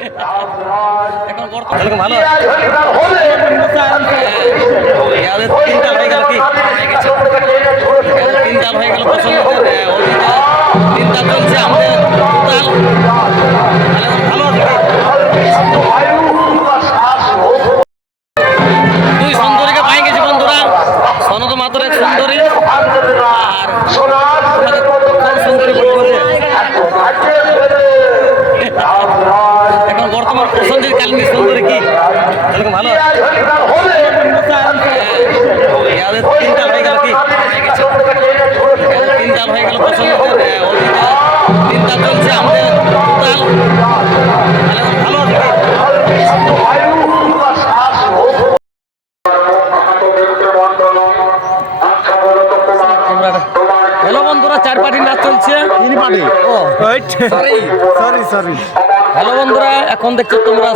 এখন বর্তমানে ভালো তিনটাল হয়ে গেল কি তিনটাল হয়ে গেল পছন্দের তিনটাল চলছে আমাদের ভালো দুই সুন্দরীকে পাই গেছি বন্ধুরা সনদ মাত্র এক সুন্দরী আর সুন্দরী এখন বর্তমান পছন্দের কালিনী সুন্দরী কি ভালো তিনটাল হয়ে গেল কি তিনটাল হয়ে গেল পছন্দের তিনটাল চলছে আমাদের ভালো হ্যালো বন্ধুরা চার পার্টির নাচ চলছে হ্যালো বন্ধুরা এখন দেখছো তোমরা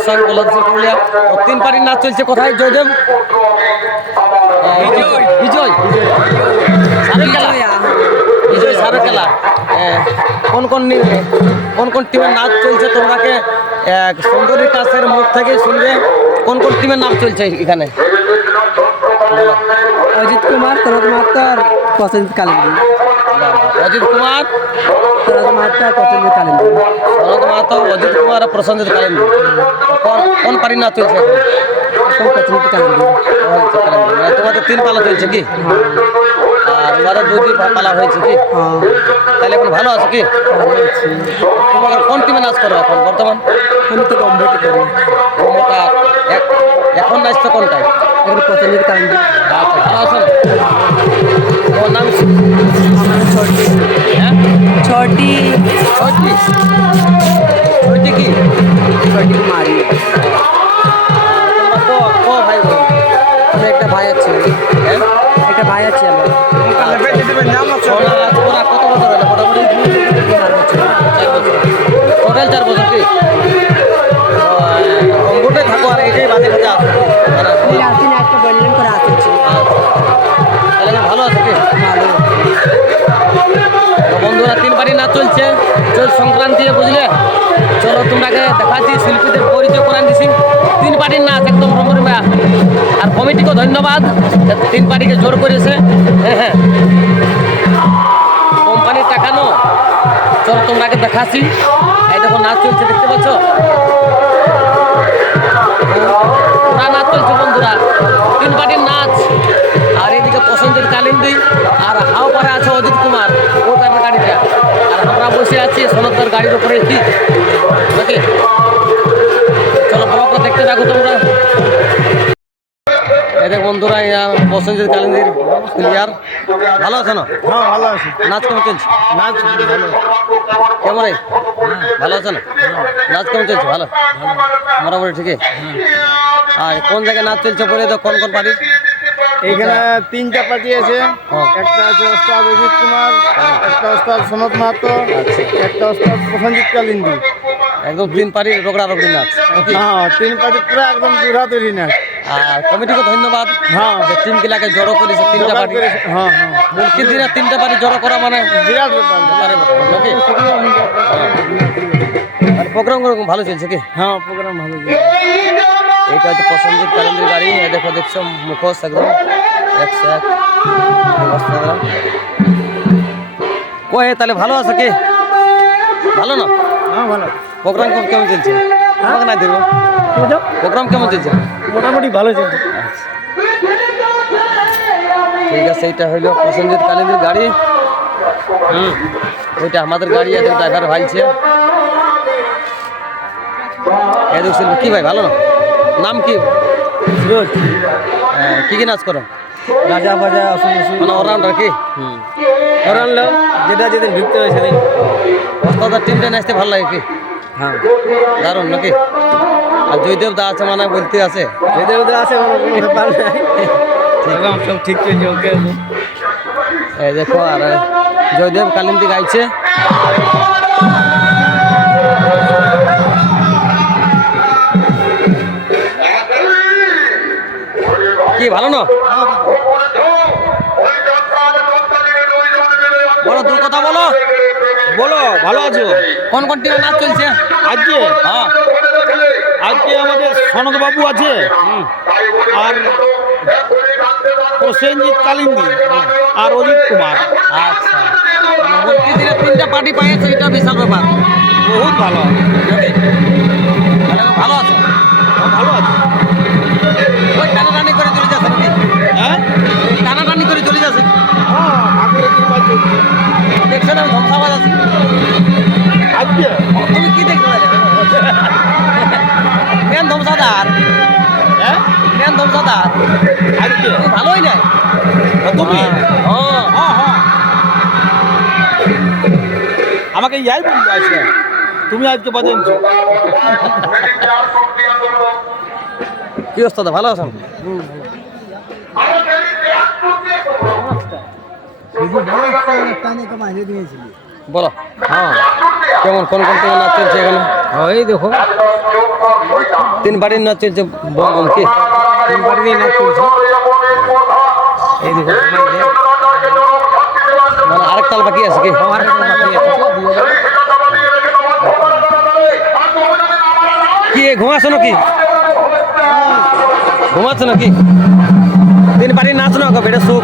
তিন পার্টির নাচ চলছে কোথায় জয়দেব বিজয় বিজয় সারের খেলা কোন কোন টিমের নাচ চলছে তোমরাকে সুন্দরীর কাছের মুখ থেকে শুনবে কোন কোন টিমের নাচ চলছে এখানে অজিত কুমার তরত মাহাতো আর প্রসেনজিৎ কালিন্দী অজিত কুমার তরত মাহাতো আর প্রসেনজিৎ কালিন্দী তরত মাহাতো অজিত কুমার আর প্রসেনজিৎ কালিন্দী কোন পারি নাচ চলছে এখন প্রসেনজিৎ কালিন্দী মানে তোমাদের তিন পালা চলছে কি আর ওরা দুই পালা হয়েছে কি তাহলে এখন ভালো আছে কি তোমাকে কোন টিমে নাচ করো এখন বর্তমান আমি তো কমপ্লিট করি এখন নাচতো কোনটায় এখন প্রসেনজিৎ কালিন্দী আচ্ছা ভালো আছেন তোমার নাম হ্যাঁ ছটি ছয়টি কি ছটি মারি তোমরা ভাই বোন আমার একটা ভাই আছে হ্যাঁ একটা ভাই আছে আমার ওরা কত বছর হলো মোটামুটি 4 বছর টোটাল 4 বছর কি অঙ্গটে থাকো আর এটাই বাজে কথা আসি না একটা বললেন করে আসছি তাহলে ভালো আছে কি ভালো তো বন্ধুরা তিন বাড়ি নাচ চলছে চোর সংক্রান্তি বুঝলে চলো তোমরাকে দেখাচ্ছি শিল্পীদের পরিচয় করান দিছি তিন পার্টির নাচ একদম রমরমা আর কমিটিকে ধন্যবাদ তিন পার্টিকে জোর করেছে হ্যাঁ কোম্পানির টাকা নো চলো তোমরাকে দেখাচ্ছি এই দেখো নাচ চলছে দেখতে পাচ্ছ ওরা নাচ চলছে বন্ধুরা তিন পার্টির নাচ আর এদিকে প্রসেনজিৎ কালিন্দী আর হাও পারে আছে অজিত কুমার ও তার গাড়িটা আর আমরা বসে আছি সনদার গাড়ির উপরে ঠিক নাকি চলো ব্লগটা দেখতে থাকো তোমরা এদের বন্ধুরা প্রসেনজিৎ কালিন্দীর প্লেয়ার ভালো আছে না হ্যাঁ ভালো আছে নাচ কেমন চলছে নাচ ভালো কেমন ভালো আছে না নাচ কেমন চলছে ভালো মোটামুটি ঠিকই আর কোন জায়গায় নাচ চলছে বলে তো কোন কোন পার্টির এখানে তিনটা পার্টি আছে একটা আছে ওস্তাদ অজিত কুমার একটা ওস্তাদ সনদ মাহাতো একটা ওস্তাদ প্রসেনজিৎ কালিন্দী একদম তিন পার্টি রোগড়া রোগড়ি নাচ হ্যাঁ তিন পার্টি পুরো একদম দূরাদূরি নাচ আর কমিটিকে ধন্যবাদ হ্যাঁ টিম গুলাকে জড়ো করেছে তিনটা পার্টি হ্যাঁ হ্যাঁ মুলকির দিনে তিনটা পার্টি জড়ো করা মানে বিরাট ব্যাপার নাকি আর প্রোগ্রাম ভালো চলছে কি হ্যাঁ প্রোগ্রাম ভালো এইটা হচ্ছে প্রসেনজিৎ কালিন্দীর গাড়ি দেখছো মুখোশ একদম 101 কয়ে তাহলে ভালো আছে কি ভালো না হ্যাঁ ভালো প্রোগ্রাম কেমন চলছে আমাকে না দেবো প্রোগ্রাম কেমন চলছে মোটামুটি ভালো চলছে ঠিক আছে এইটা হইলো প্রসেনজিৎ কালিন্দীর গাড়ি ওইটা আমাদের গাড়ি আছে ড্রাইভার ভাইছে কি ভাই ভালো না নাম কি ফিরোজ কি নাচ করো রাজা বাজা মানে অলরাউন্ডার কি অরানলো যেটা যেদিন ঢুকতে হয় সেদিন ওস্তাদের টিমটা নাচতে ভালো লাগে কি হ্যাঁ দারুণ নাকি আর জয়দেব দা আছে মানে বলতে আছে এদের ওদের আছে কোনো ব্যাপার নাই একদম সব ঠিক চলছে ওকে এই দেখো আর জয়দেব কালিন্দী গাইছে কি ভালো না বলো দু কথা বলো বলো ভালো আছো কোন কোন টিমে নাচ চলছে আজকে হ্যাঁ আজকে আমাদের সনদ বাবু আছে আর প্রসেনজিৎ কালিন্দী আর অজিত কুমার। আচ্ছা, ভর্তি দিনে 3টা পার্টি পাইছে, এটা বিশাল ব্যাপার। বহুত ভালো তাহলে ভালো আছো? ভালো আছে। ওই টানাটানি করে চলে যাচ্ছে নাকি? হ্যাঁ টানাটানি করে চলে যাচ্ছে। ঠাকুরের কৃপায় চলছে। দেখছেন আমি ধ্বংসাবাজ আছি। আজকে তুমি কি দেখতে পাচ্ছ? মেন ধ্বংসাদার, হ্যাঁ মেন ধ্বংসাদার। আজকে তুমি ভালোই নাই। তুমি হ্যাঁ, হ্যাঁ হ্যাঁ আমাকে ইয়াই বললো আজকে তুমি আজকে বাজাইছো। কি অবস্থা? ভালো আছেন? বলো। হ্যাঁ, কেমন কোন কোন থেকে নাচ চলছে এখানে? এই দেখো 3 বাড়ির নাচ চলছে। বম কি 3 বাড়ির নাচ চলছে? এই দেখো মানে আরেক তাল বাকি আছে কি? আরেক তাল বাকি আছে। কি ঘুমাচ্ছ নাকি? ঘুমাচ্ছ নাকি? 3 বাড়ির নাচ না বেড়ে সুখ।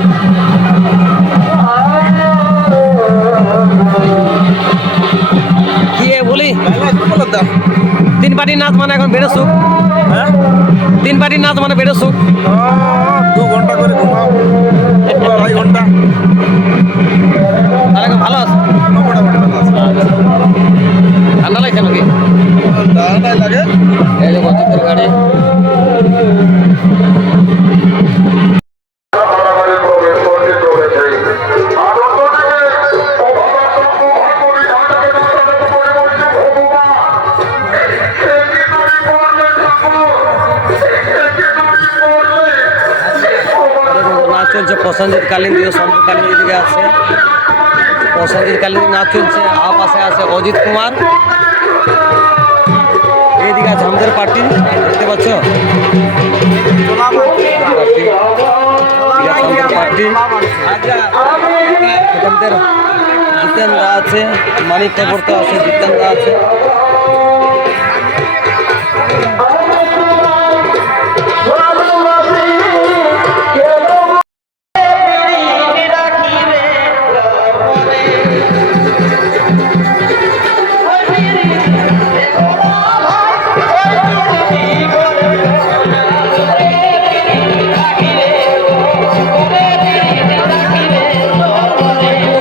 কি বলি 3 পার্টির নাচ মানে এখন বেড়ে সুখ। 3 পার্টির নাচ মানে বেড়ে সুখ। 2 ঘন্টা করে ঘুমাও, 2.5 ঘন্টা। তাহলে এখন ভালো আছে? ঠান্ডা লাগছে নাকি? ঠান্ডাই লাগে। এই যে বন্ধুদের গাড়ি। নাচ চলছে প্রসেনজিৎ কালিন্দী ও শম্ভু কালিন্দী দিকে আছে। প্রসেনজিৎ কালিন্দী নাচ চলছে, আর পাশে আছে অজিত কুমার। এইদিকে আছে আমাদের পার্টি, দেখতে পাচ্ছ পার্টি। এখানদের জিতেন দা আছে, মানিক ঠাকুর তো আছে, জিতেন দা আছে।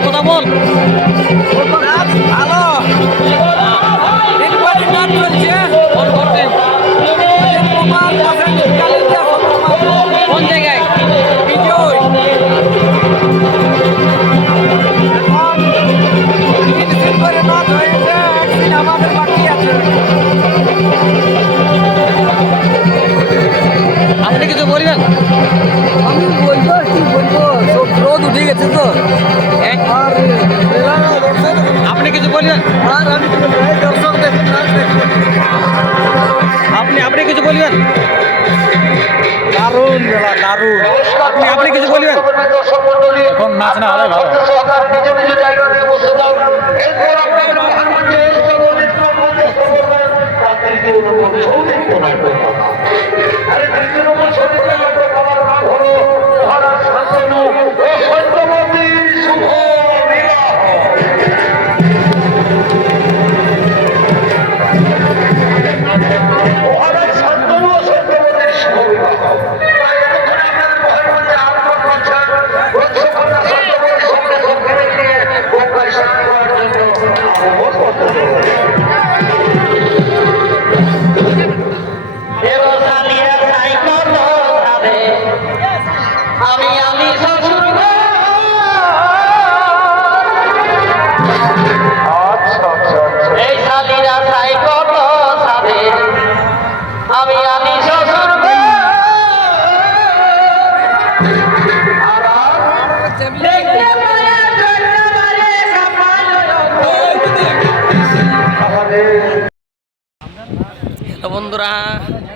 কথা বল। ভালো কোন জায়গায়? আপনি কিছু বলবেন? আমি বলবো কি বলবো, সব রোদ উঠে গেছে তো। আপনি কিছু বলবেন? আর আমি দর্শক আপনি কিছু বলবেন? দারুণ মেলা, দারুণ। আপনি কিছু বলবেন? এখন নাচ না হলে ভালো।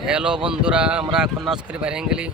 হ্যালো বন্ধুরা, আমরা এখন নাচ করি বাইরে গেলি।